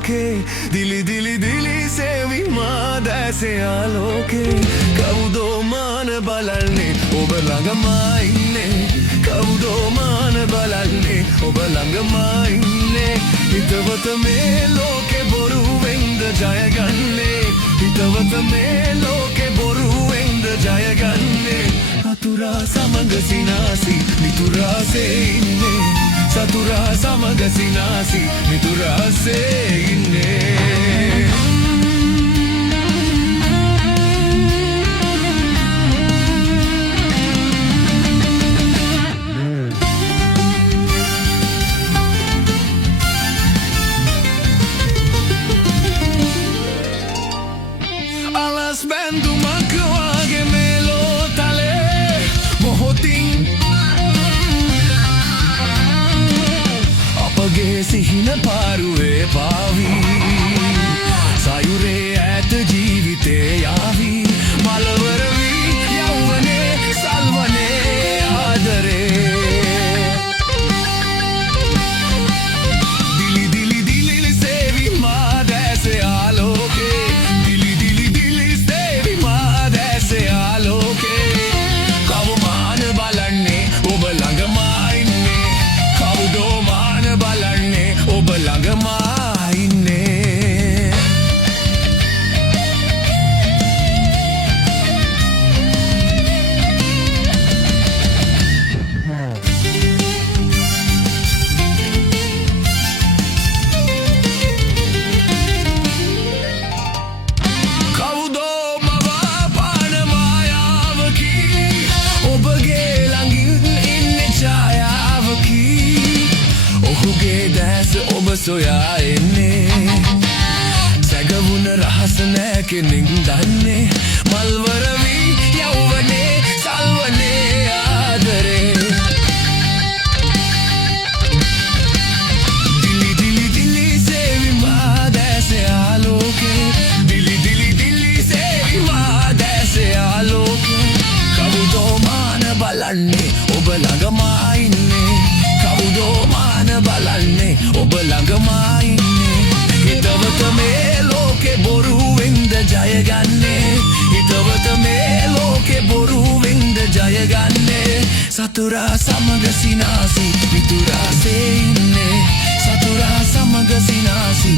ආලෝකේ දිලි දිලි දිලි සෙවිමා දැසේ ආලෝකේ කවුදෝ මාන බලන්නේ ඔබ ළඟමයි ඉන්නේ කවුදෝ මාන බලන්නේ ඔබ ළඟමයි ඉන්නේ හිතවත මේ ලෝකේ බොරුවෙන්ද ජයගන්නේ හිතවත මේ ලෝකේ බොරුවෙන්ද ජයගන්නේ අතුරා සමග සිනාසි මිතුරාසේ ඉන්නේ සතුරා සමග සිනාසි මිතුරාසේ ඉන්නේ alas බැඳුමක් වගේ මෙලෝ තලේ මොහොතින් අපගේ සිහින පාරුවේ පාවී සයුරේ ඈත ජීවිතේ යාවී මලවර වී යෞවනේ සල්වනේ ආදරේ දිලි දිලි දිලි සේවි මා දැසේ ආලෝකේ දිලි දිලි දිලි සේවි මා දැසේ ආලෝකේ කවුමාන බලන්නේ ඔබ ළඟමයි ඉන්නේ කවුදෝ මාන බලන්නේ ඔබ ළඟමයි ඉන්නේ කවුදෝ මවා පාන මායාවකි ඔබගේ ළඟින් ඉන්නේ ඡායාවකි ඔහුගේ දැස ඔබ සොයා එන්නේ සැගවුන රහස නෑ කෙනෙක් දන්නේ මල්වර වී යෞවනේ සල්වනේ ආදරේ දිලි දිලි දිලි සේවි මා දැසේ ආලෝකේ දිලි දිලි දිලි සේවි මා දැසේ ආලෝකේ කවුදෝ මාන බලන්නේ ඔබ ළඟමයි ඉන්නේ කවුදෝ මාන බලන්නේ ඔබ ළඟමයි ඉන්නේ හිතවත මේ ලෝකේ බොරුවෙන්ද ජයගන්නේ හිතවත මේ ලෝකේ බොරුවෙන්ද ජයගන්නේ සතුරා සමග සිනාසි මිතුරාසේ ඉන්නේ සතුරා සමග සිනාසි